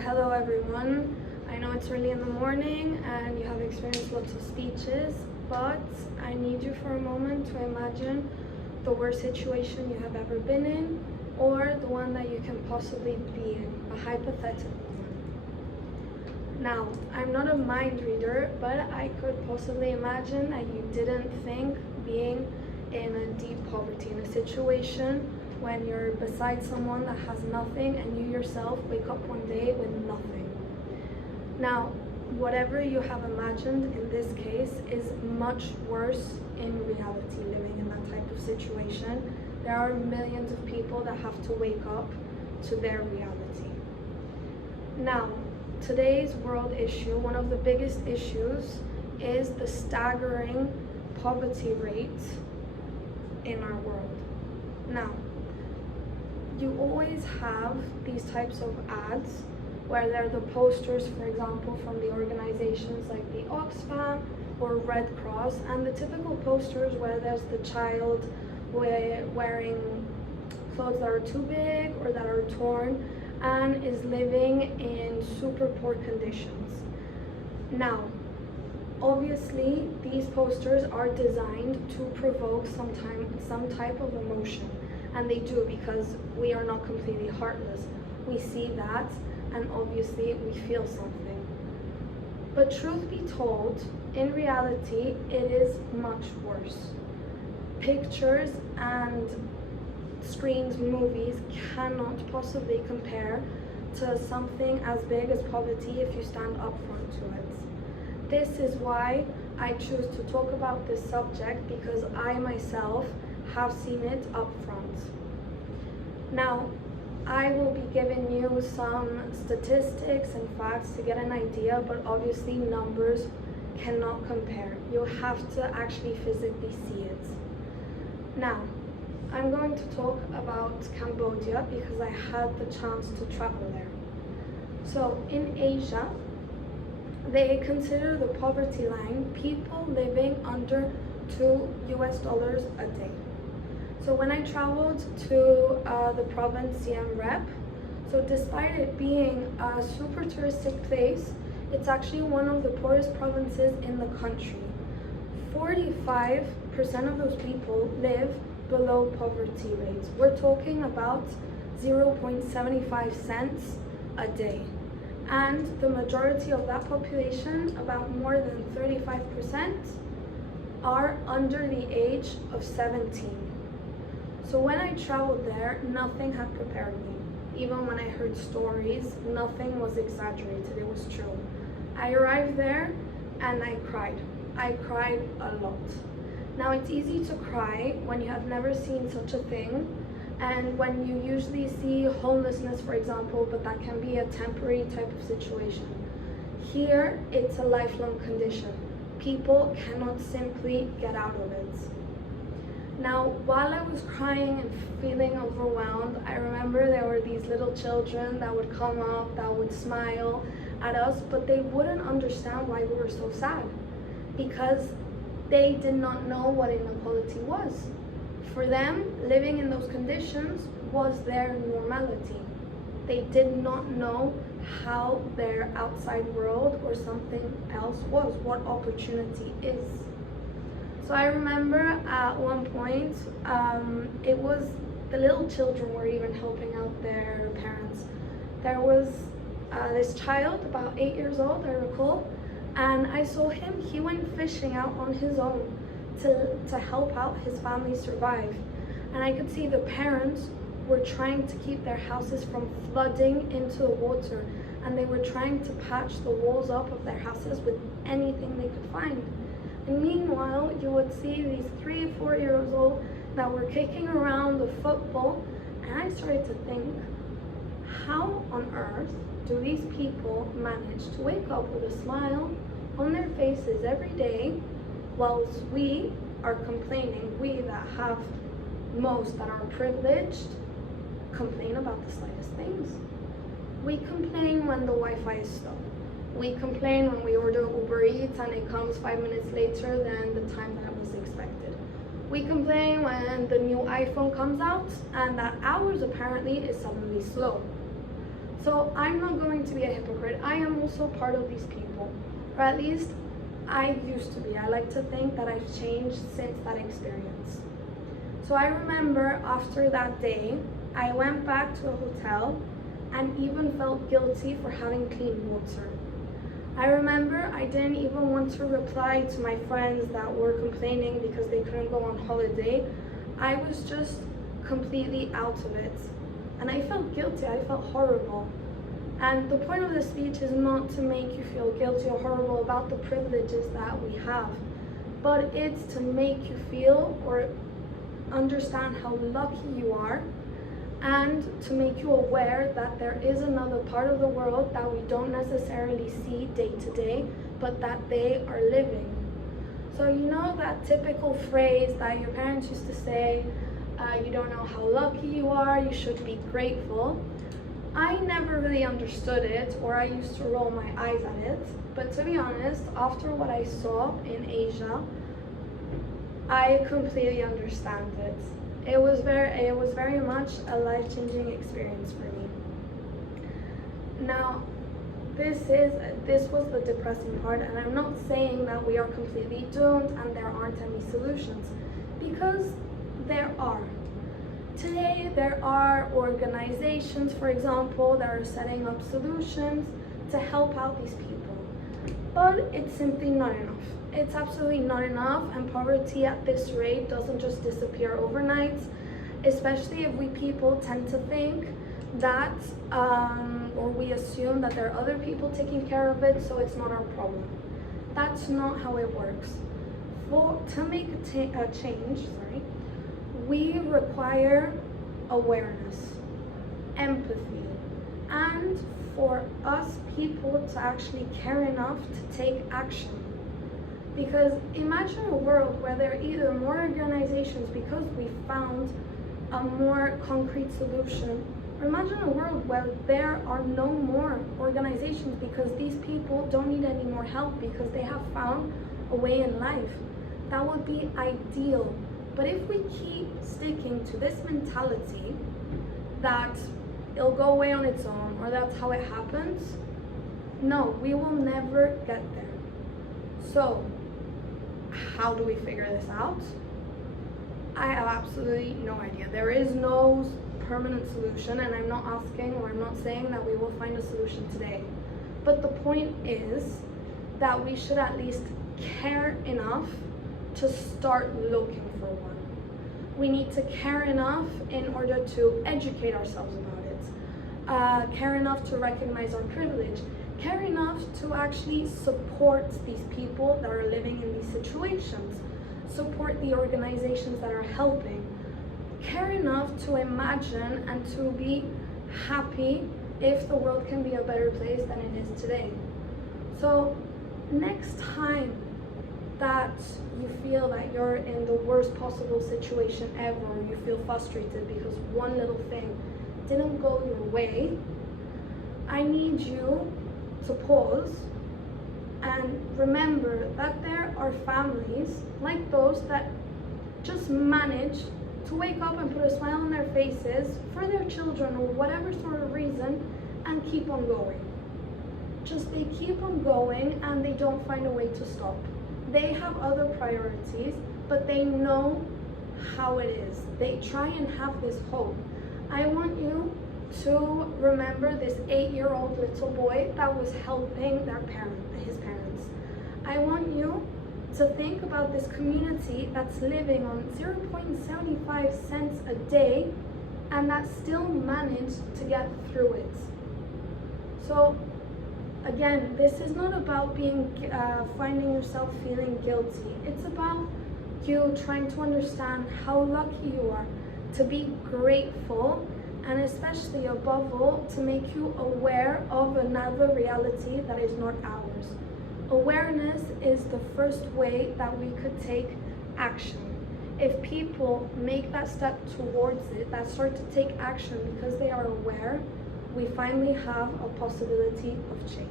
Hello everyone. I know it's early in the morning and you have experienced lots of speeches, but I need you for a moment to imagine the worst situation you have ever been in, or the one that you can possibly be in, a hypothetical one. Now, I'm not a mind reader, but I could possibly imagine that you didn't think being in a deep poverty, in a situation when you're beside someone that has nothing and you yourself wake up one day with nothing. Now, whatever you have imagined in this case is much worse in reality, living in that type of situation. There are millions of people that have to wake up to their reality. Now, today's world issue, one of the biggest issues, is the staggering poverty rate in our world. Now, you always have these types of ads where they're the posters, for example, from the organizations like the Oxfam or Red Cross, and the typical posters where there's the child wearing clothes that are too big or that are torn and is living in super poor conditions. Now, obviously, these posters are designed to provoke some type of emotion. And they do, because we are not completely heartless. We see that, and obviously we feel something. But truth be told, in reality, it is much worse. Pictures and screens, movies cannot possibly compare to something as big as poverty if you stand up front to it. This is why I choose to talk about this subject, because I myself have seen it up front. Now, I will be giving you some statistics and facts to get an idea, but obviously numbers cannot compare. You have to actually physically see it. Now, I'm going to talk about Cambodia because I had the chance to travel there. So in Asia, they consider the poverty line people living under $2 a day. So when I traveled to the province Siem Reap, so despite it being a super touristic place, it's actually one of the poorest provinces in the country. 45% of those people live below poverty rates. We're talking about 0.75 cents a day. And the majority of that population, about more than 35%, are under the age of 17. So when I traveled there, nothing had prepared me. Even when I heard stories, nothing was exaggerated, it was true. I arrived there and I cried. I cried a lot. Now, it's easy to cry when you have never seen such a thing, and when you usually see homelessness, for example, but that can be a temporary type of situation. Here, it's a lifelong condition. People cannot simply get out of it. Now, while I was crying and feeling overwhelmed, I remember there were these little children that would come up, that would smile at us, but they wouldn't understand why we were so sad, because they did not know what inequality was. For them, living in those conditions was their normality. They did not know how their outside world or something else was, what opportunity is. So I remember at one point, it was the little children were even helping out their parents. There was this child, about 8 years old, I recall, and I saw him, he went fishing out on his own to help out his family survive. And I could see the parents were trying to keep their houses from flooding into the water, and they were trying to patch the walls up of their houses with anything they could find. And meanwhile, you would see these 3 or 4 years old that were kicking around the football, and I started to think, how on earth do these people manage to wake up with a smile on their faces every day, whilst we are complaining, we that have most, that are privileged, complain about the slightest things. We complain when the Wi-Fi is slow. We complain when we order Uber Eats and it comes 5 minutes later than the time that was expected. We complain when the new iPhone comes out and that ours apparently is suddenly slow. So I'm not going to be a hypocrite. I am also part of these people, or at least I used to be. I like to think that I've changed since that experience. So I remember after that day, I went back to a hotel and even felt guilty for having clean water. I remember I didn't even want to reply to my friends that were complaining because they couldn't go on holiday. I was just completely out of it. And I felt guilty, I felt horrible. And the point of the speech is not to make you feel guilty or horrible about the privileges that we have, but it's to make you feel or understand how lucky you are, and to make you aware that there is another part of the world that we don't necessarily see day to day, but that they are living. So you know that typical phrase that your parents used to say, you don't know how lucky you are, you should be grateful. I never really understood it, or I used to roll my eyes at it, but to be honest, after what I saw in Asia, I completely understand it. It was very much a life-changing experience for me. Now, this was the depressing part, and I'm not saying that we are completely doomed and there aren't any solutions, because there are. Today, there are organizations, for example, that are setting up solutions to help out these people. But it's simply not enough. It's absolutely not enough, and poverty at this rate doesn't just disappear overnight, especially if we people tend to think that, or we assume that there are other people taking care of it, so it's not our problem. That's not how it works. To make a change, we require awareness, empathy, and for us people to actually care enough to take action. Because imagine a world where there are either more organizations because we found a more concrete solution, or imagine a world where there are no more organizations because these people don't need any more help because they have found a way in life. That would be ideal. But if we keep sticking to this mentality that it'll go away on its own, or that's how it happens, no, we will never get there. So, how do we figure this out? I have absolutely no idea. There is no permanent solution, and I'm not asking or I'm not saying that we will find a solution today. But the point is that we should at least care enough to start looking for one. We need to care enough in order to educate ourselves about it, care enough to recognize our privilege, care enough to actually support these people that are living in these situations, support the organizations that are helping, care enough to imagine and to be happy if the world can be a better place than it is today. So next time that you feel that you're in the worst possible situation ever, or you feel frustrated because one little thing didn't go your way, I need you to pause and remember that there are families like those that just manage to wake up and put a smile on their faces for their children or whatever sort of reason and keep on going. Just they keep on going and they don't find a way to stop. They have other priorities, but they know how it is. They try and have this hope. I want you to remember this 8-year-old little boy that was helping his parents. I want you to think about this community that's living on 0.75 cents a day and that still managed to get through it. So again, this is not about finding yourself feeling guilty. It's about you trying to understand how lucky you are, to be grateful, and especially above all, to make you aware of another reality that is not ours. Awareness is the first way that we could take action. If people make that step towards it, that start to take action because they are aware, we finally have a possibility of change.